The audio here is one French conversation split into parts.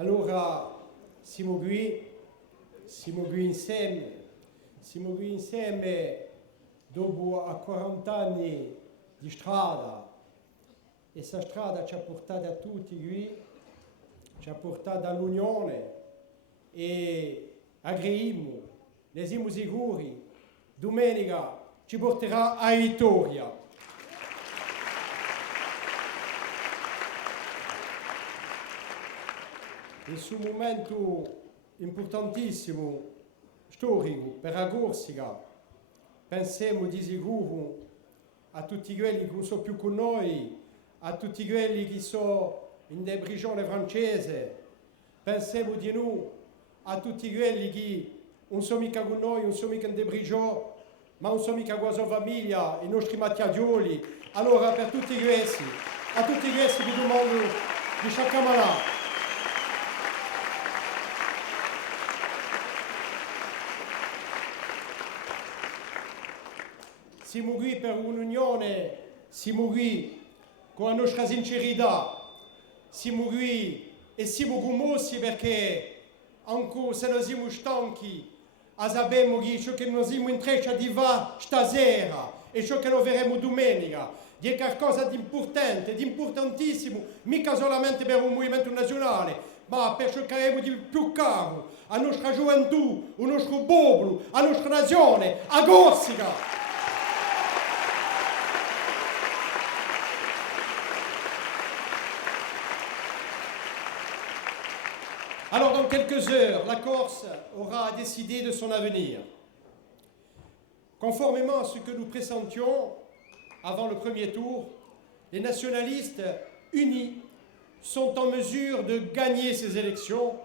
Allora siamo qui insieme dopo a 40 anni di strada, e questa strada ci ha portato a tutti qui, ci ha portato all'unione e agreiamo, ne siamo sicuri, domenica ci porterà a vittoria. In un momento importantissimo, storico, per la Corsica, pensiamo di sicuro a tutti quelli che non sono più con noi, a tutti quelli che sono in de prigione francese, pensiamo di noi a tutti quelli che non sono mica con noi, non sono mica in de prigione, ma non sono mica con la sua famiglia, i nostri mattiadioli. Allora per tutti questi, a tutti questi vi domando di sciaccamalà. Siamo qui per un'unione, siamo qui con la nostra sincerità, siamo qui e siamo commossi perché anche se non siamo stanchi, sappiamo che ciò che non siamo in treccia di va stasera e ciò che lo vedremo domenica è qualcosa di importante, di importantissimo, mica solamente per un movimento nazionale, ma per ciò che abbiamo di più caro, a nostra gioventù, al nostro popolo, alla nostra nazione, a Corsica. Alors, dans quelques heures, la Corse aura décidé de son avenir. Conformément à ce que nous pressentions avant le premier tour, les nationalistes unis sont en mesure de gagner ces élections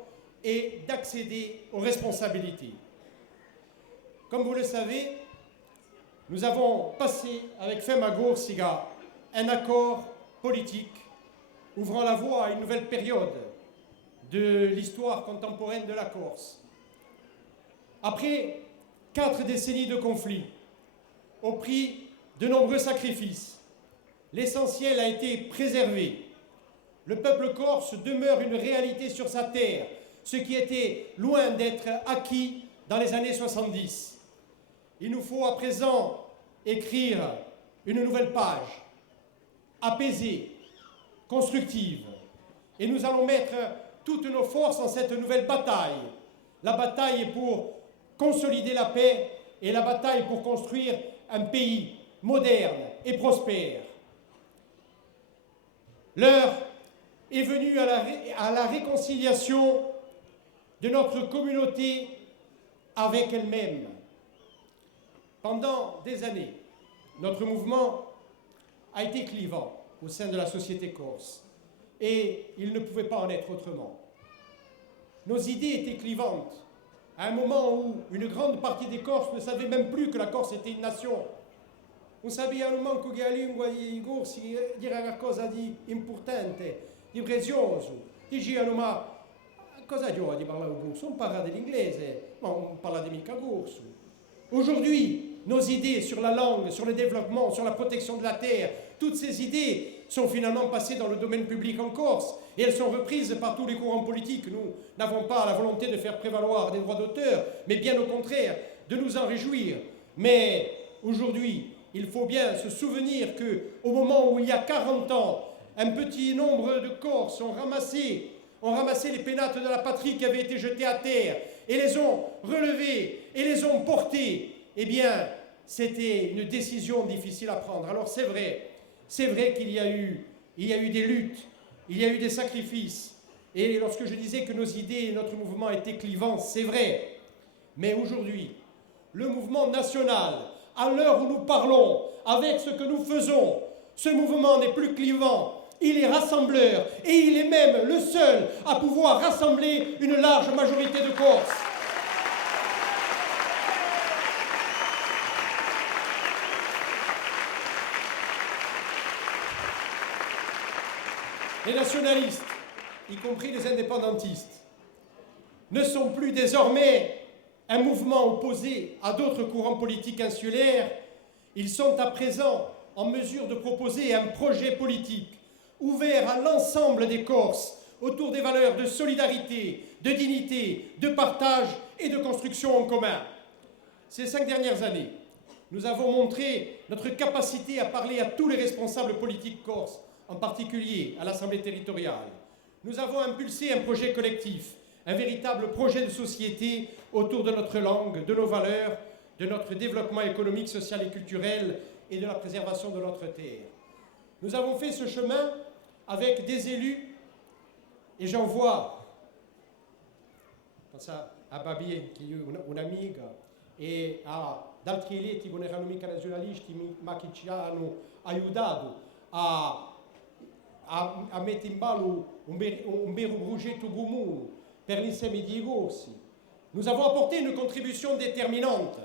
et d'accéder aux responsabilités. Comme vous le savez, nous avons passé avec Fema Corsica un accord politique ouvrant la voie à une nouvelle période de l'histoire contemporaine de la Corse. Après 4 décennies de conflits, au prix de nombreux sacrifices, l'essentiel a été préservé. Le peuple corse demeure une réalité sur sa terre, ce qui était loin d'être acquis dans les années 70. Il nous faut à présent écrire une nouvelle page, apaisée, constructive, et nous allons mettre toutes nos forces en cette nouvelle bataille. La bataille est pour consolider la paix et la bataille pour construire un pays moderne et prospère. L'heure est venue à la réconciliation de notre communauté avec elle-même. Pendant des années, notre mouvement a été clivant au sein de la société corse. Et il ne pouvait pas en être autrement. Nos idées étaient clivantes, à un moment où une grande partie des Corses ne savait même plus que la Corse était une nation. Non sapevano che la lingua di corsi era qualcosa di importante, di prezioso. Dicevano, ma cosa gioca di parlare corso? Non parla dell'inglese, ma non parla di mica corso. Aujourd'hui, nos idées sur la langue, sur le développement, sur la protection de la terre, toutes ces idées sont finalement passées dans le domaine public en Corse et elles sont reprises par tous les courants politiques. Nous n'avons pas la volonté de faire prévaloir des droits d'auteur, mais bien au contraire, de nous en réjouir. Mais aujourd'hui, il faut bien se souvenir qu'au moment où il y a 40 ans, un petit nombre de Corses ont ramassé les pénates de la patrie qui avaient été jetées à terre et les ont relevées et les ont portées. Eh bien, c'était une décision difficile à prendre. Alors c'est vrai qu'il y a eu des luttes, il y a eu des sacrifices. Et lorsque je disais que nos idées et notre mouvement étaient clivants, c'est vrai. Mais aujourd'hui, le mouvement national, à l'heure où nous parlons, avec ce que nous faisons, ce mouvement n'est plus clivant, il est rassembleur et il est même le seul à pouvoir rassembler une large majorité de Corses. Les nationalistes, y compris les indépendantistes, ne sont plus désormais un mouvement opposé à d'autres courants politiques insulaires. Ils sont à présent en mesure de proposer un projet politique ouvert à l'ensemble des Corses autour des valeurs de solidarité, de dignité, de partage et de construction en commun. Ces 5 dernières années, nous avons montré notre capacité à parler à tous les responsables politiques corses, en particulier à l'Assemblée territoriale. Nous avons impulsé un projet collectif, un véritable projet de société autour de notre langue, de nos valeurs, de notre développement économique, social et culturel et de la préservation de notre terre. Nous avons fait ce chemin avec des élus, et j'en vois, a Babi, qui est une amiga, e ad altri eletti con erano mica nazionalisti, ma che ci hanno aiutato a mettere in ballo un vero progetto comune per l'insieme dei corsi. Nous avons apporté une contribution déterminante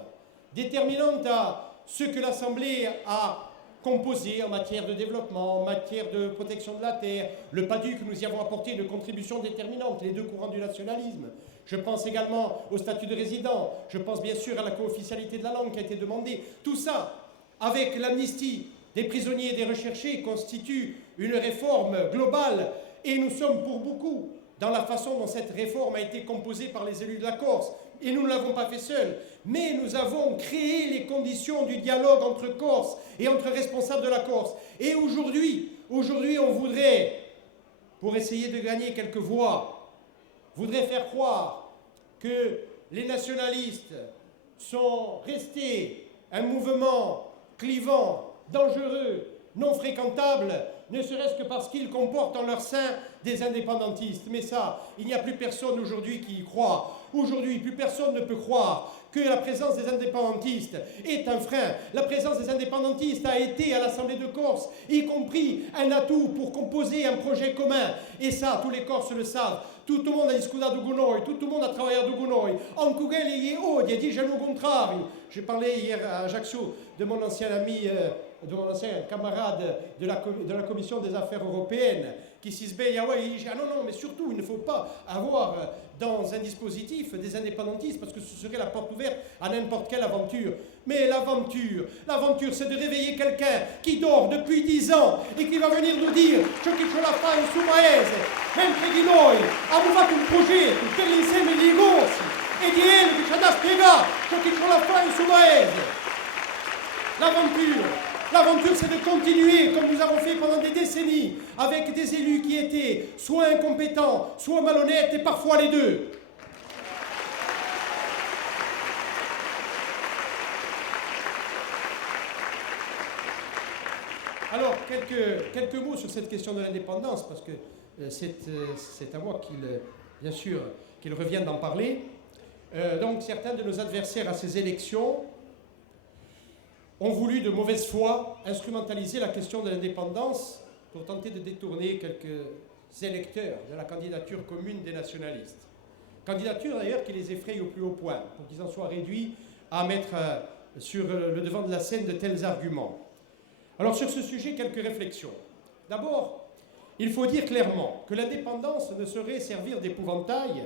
à ce que l'Assemblée a composé en matière de développement, en matière de protection de la terre. Le PADUC, nous y avons apporté une contribution déterminante, les deux courants du nationalisme. Je pense également au statut de résident, je pense bien sûr à la co-officialité de la langue qui a été demandée. Tout ça, avec l'amnistie des prisonniers et des recherchés, constitue une réforme globale. Et nous sommes pour beaucoup dans la façon dont cette réforme a été composée par les élus de la Corse. Et nous ne l'avons pas fait seuls, mais nous avons créé les conditions du dialogue entre Corses et entre responsables de la Corse. Et aujourd'hui, on voudrait, pour essayer de gagner quelques voix, voudrait faire croire que les nationalistes sont restés un mouvement clivant, dangereux, non fréquentable, ne serait-ce que parce qu'ils comportent en leur sein des indépendantistes. Mais ça, il n'y a plus personne aujourd'hui qui y croit. Aujourd'hui, plus personne ne peut croire que la présence des indépendantistes est un frein. La présence des indépendantistes a été à l'Assemblée de Corse, y compris un atout pour composer un projet commun. Et ça, tous les Corses le savent. Tout le monde a discuté de noi, tout le monde a travaillé de noi. Anche quelli che dicono le contrario. J'ai parlé hier à Ajaccio de mon ancien ami, de mon ancien camarade de la Commission des Affaires européennes, qui s'y sbeglia, ouais, il dit ah non, mais surtout, il ne faut pas avoir dans un dispositif des indépendantistes, parce que ce serait la porte ouverte à n'importe quelle aventure. Mais l'aventure, c'est de réveiller quelqu'un qui dort depuis 10 ans et qui va venir nous dire ciò che ce la fa in suo paese, mentre di noi abbiamo fatto un progetto per l'insieme dei corsi e di lui che ci ha da spiegare ciò che ce la fa in suo paese. L'aventure, c'est de continuer, comme nous avons fait pendant des décennies, avec des élus qui étaient soit incompétents, soit malhonnêtes, et parfois les deux. Alors, quelques mots sur cette question de l'indépendance, parce que c'est à moi bien sûr, qu'il revient d'en parler. Donc, certains de nos adversaires à ces élections ont voulu de mauvaise foi instrumentaliser la question de l'indépendance pour tenter de détourner quelques électeurs de la candidature commune des nationalistes. Candidature d'ailleurs qui les effraie au plus haut point, pour qu'ils en soient réduits à mettre sur le devant de la scène de tels arguments. Alors sur ce sujet, quelques réflexions. D'abord, il faut dire clairement que l'indépendance ne saurait servir d'épouvantail,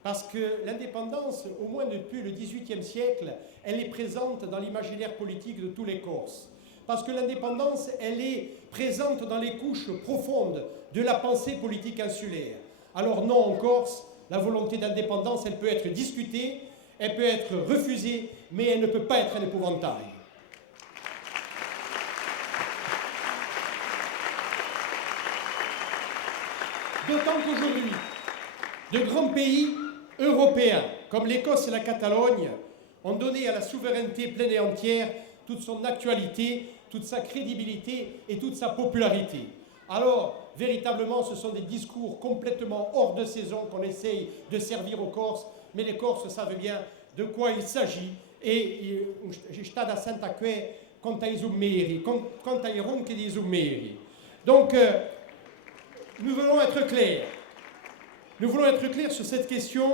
parce que l'indépendance, au moins depuis le XVIIIe siècle, elle est présente dans l'imaginaire politique de tous les Corses. Parce que l'indépendance, elle est présente dans les couches profondes de la pensée politique insulaire. Alors non, en Corse, la volonté d'indépendance, elle peut être discutée, elle peut être refusée, mais elle ne peut pas être un épouvantail. D'autant qu'aujourd'hui, de grands pays européens, comme l'Écosse et la Catalogne, ont donné à la souveraineté pleine et entière toute son actualité, toute sa crédibilité et toute sa popularité. Alors, véritablement, ce sont des discours complètement hors de saison qu'on essaye de servir aux Corses, mais les Corses savent bien de quoi il s'agit. Et sta da Santa Que quant ai zummeri, quant ai ronchi di zummeri. Donc, nous voulons être clairs. Nous voulons être clairs sur cette question.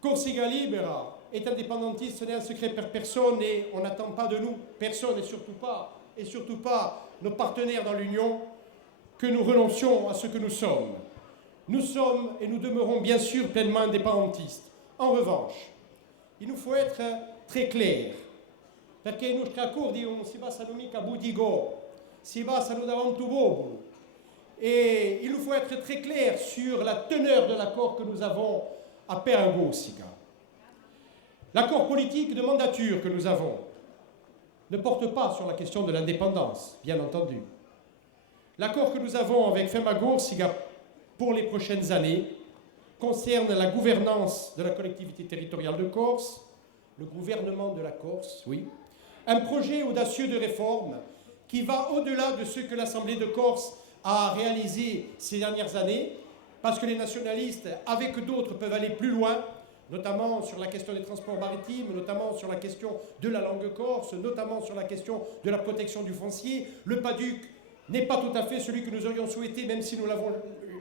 Corsica Libera est indépendantiste, ce n'est un secret pour personne et on n'attend pas de nous, personne et surtout pas nos partenaires dans l'Union, que nous renoncions à ce que nous sommes. Nous sommes et nous demeurons bien sûr pleinement indépendantistes. En revanche, il nous faut être très clairs, perché i nostri accordi non si basano mica a budigo, si basano davanti a bobo. Et il nous faut être très clair sur la teneur de l'accord que nous avons à Peringo-Siga. L'accord politique de mandature que nous avons ne porte pas sur la question de l'indépendance, bien entendu. L'accord que nous avons avec Femago-Siga pour les prochaines années concerne la gouvernance de la collectivité territoriale de Corse, le gouvernement de la Corse, oui, un projet audacieux de réforme qui va au-delà de ce que l'Assemblée de Corse a réalisé ces dernières années, parce que les nationalistes, avec d'autres, peuvent aller plus loin, notamment sur la question des transports maritimes, notamment sur la question de la langue corse, notamment sur la question de la protection du foncier. Le PADUC n'est pas tout à fait celui que nous aurions souhaité, même si nous l'avons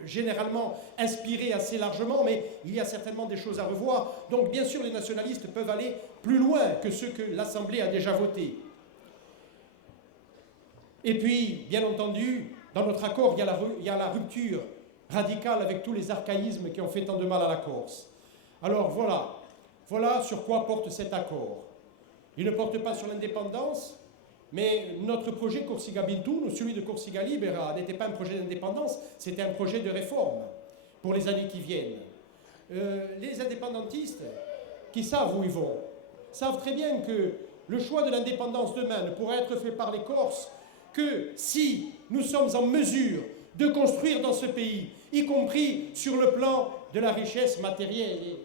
généralement inspiré assez largement, mais il y a certainement des choses à revoir. Donc bien sûr, les nationalistes peuvent aller plus loin que ce que l'Assemblée a déjà voté. Et puis, bien entendu, dans notre accord, il y a la rupture radicale avec tous les archaïsmes qui ont fait tant de mal à la Corse. Alors voilà sur quoi porte cet accord. Il ne porte pas sur l'indépendance, mais notre projet Corsica Bintou, celui de Corsica Libera, n'était pas un projet d'indépendance, c'était un projet de réforme pour les années qui viennent. Les indépendantistes, qui savent où ils vont, savent très bien que le choix de l'indépendance demain ne pourra être fait par les Corses que si nous sommes en mesure de construire dans ce pays, y compris sur le plan de la richesse matérielle. Et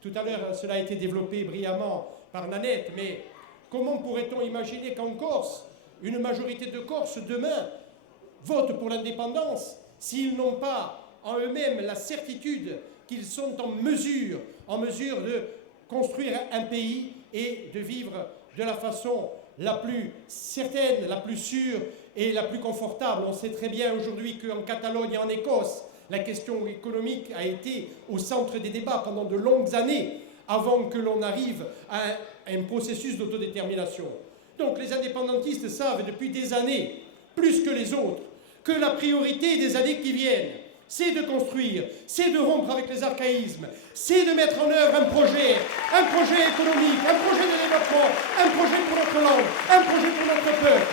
tout à l'heure, cela a été développé brillamment par Nanette, mais comment pourrait-on imaginer qu'en Corse, une majorité de Corses demain vote pour l'indépendance s'ils n'ont pas en eux-mêmes la certitude qu'ils sont en mesure de construire un pays et de vivre de la façon la plus certaine, la plus sûre et la plus confortable. On sait très bien aujourd'hui qu'en Catalogne et en Écosse, la question économique a été au centre des débats pendant de longues années avant que l'on arrive à un processus d'autodétermination. Donc les indépendantistes savent depuis des années, plus que les autres, que la priorité des années qui viennent, c'est de construire, c'est de rompre avec les archaïsmes, c'est de mettre en œuvre un projet économique, un projet de développement, un projet pour notre langue, un projet pour notre peuple,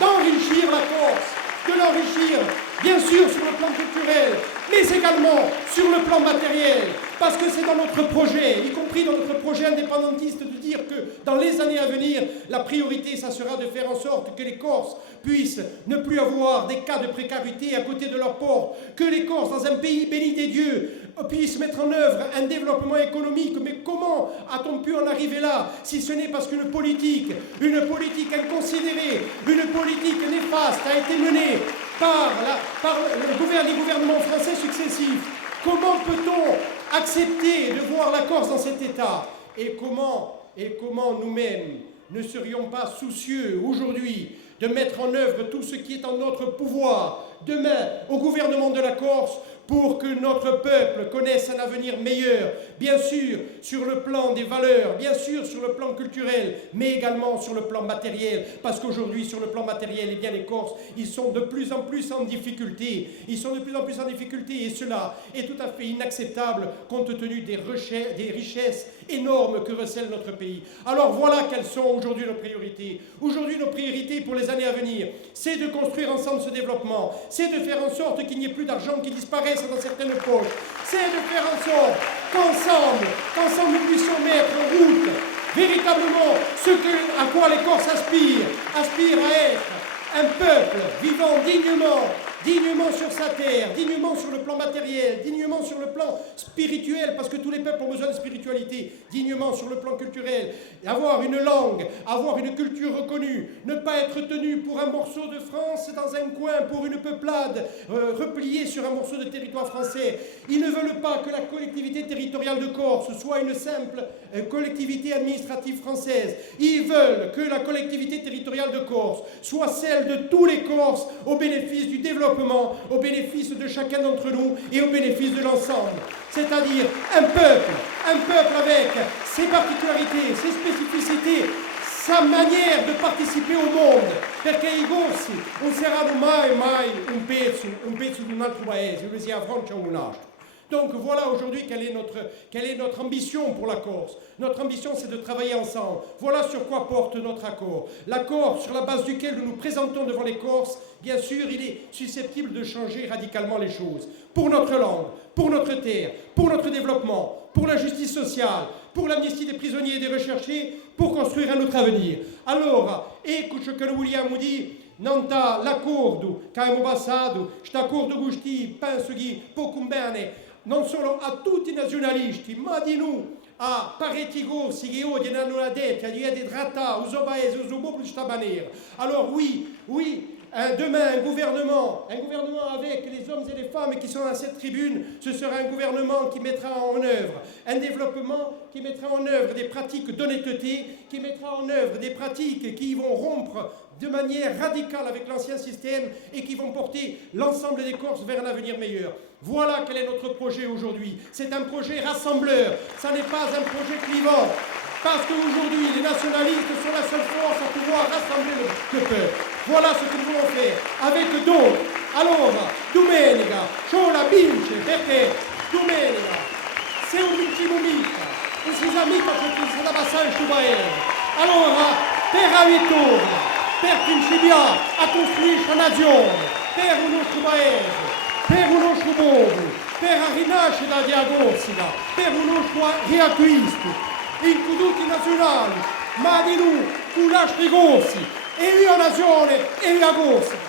d'enrichir la Corse, de l'enrichir, bien sûr, sur le plan culturel, mais également sur le plan matériel, parce que c'est dans notre projet, y compris dans notre projet indépendantiste, de dire que dans les années à venir, la priorité, ça sera de faire en sorte que les Corses puissent ne plus avoir des cas de précarité à côté de leur porte, que les Corses, dans un pays béni des dieux, puissent mettre en œuvre un développement économique. Mais comment a-t-on pu en arriver là, si ce n'est parce qu'une politique inconsidérée, une politique néfaste a été menée par les gouvernements français successifs? Comment peut-on accepter de voir la Corse dans cet état? Et comment nous-mêmes ne serions pas soucieux aujourd'hui de mettre en œuvre tout ce qui est en notre pouvoir demain au gouvernement de la Corse pour que notre peuple connaisse un avenir meilleur, bien sûr sur le plan des valeurs, bien sûr sur le plan culturel, mais également sur le plan matériel, parce qu'aujourd'hui sur le plan matériel, eh bien les Corses, ils sont de plus en plus en difficulté, et cela est tout à fait inacceptable compte tenu des richesses énormes que recèle notre pays. Alors voilà quelles sont aujourd'hui nos priorités. Aujourd'hui nos priorités pour les années à venir, c'est de construire ensemble ce développement, c'est de faire en sorte qu'il n'y ait plus d'argent qui disparaisse dans certaines poches, c'est de faire en sorte qu'ensemble nous puissions mettre en route véritablement à quoi les Corses aspirent à être un peuple vivant dignement sur sa terre, dignement sur le plan matériel, dignement sur le plan spirituel, parce que tous les peuples ont besoin de spiritualité, dignement sur le plan culturel, avoir une langue, avoir une culture reconnue, ne pas être tenu pour un morceau de France dans un coin, pour une peuplade repliée sur un morceau de territoire français. Ils ne veulent pas que la collectivité territoriale de Corse soit une simple collectivité administrative française. Ils veulent que la collectivité territoriale de Corse soit celle de tous les Corses au bénéfice du développement, au bénéfice de chacun d'entre nous et au bénéfice de l'ensemble. C'est-à-dire un peuple avec ses particularités, ses spécificités, sa manière de participer au monde, perché i corsi non saranno mai un pezzo di un altro paese, che sia Francia o un altro. Donc voilà aujourd'hui quelle est notre ambition pour la Corse. Notre ambition, c'est de travailler ensemble. Voilà sur quoi porte notre accord. L'accord sur la base duquel nous nous présentons devant les Corses, bien sûr, il est susceptible de changer radicalement les choses. Pour notre langue, pour notre terre, pour notre développement, pour la justice sociale, pour l'amnistie des prisonniers et des recherchés, pour construire un autre avenir. Allora, ecco ciò che noi vogliamo dire. Non sta l'accordo che abbiamo passato, questo accordo con penso che può convenire non solo a tutti i nazionalisti, ma di noi, a parecchi corsi che oggi hanno la detta di essere trattati uso paese, uso popolo di questa maniera. Alors oui, demain, un gouvernement avec les hommes et les femmes qui sont à cette tribune, ce sera un gouvernement qui mettra en œuvre un développement, qui mettra en œuvre des pratiques d'honnêteté, qui mettra en œuvre des pratiques qui vont rompre de manière radicale avec l'ancien système et qui vont porter l'ensemble des Corses vers un avenir meilleur. Voilà quel est notre projet aujourd'hui. C'est un projet rassembleur, ça n'est pas un projet clivant. Parce qu'aujourd'hui, les nationalistes sont la seule force à pouvoir rassembler le peuple. Voilà ce que nous voulons faire avec d'autres. Allora, domenica, Sciola vince perché domenica, se non vinciamo mica, non si sa mica perché si da passare su paese. Allora, per la vittoria, per principiare a costruire la nazione, per un nostro paese, per un nostro popolo, per la rinascita di Agorsica, per un nostro riacquisto, in tutti i nazionali, ma di noi, con i nostri corsi, e via nazione, e via corsa.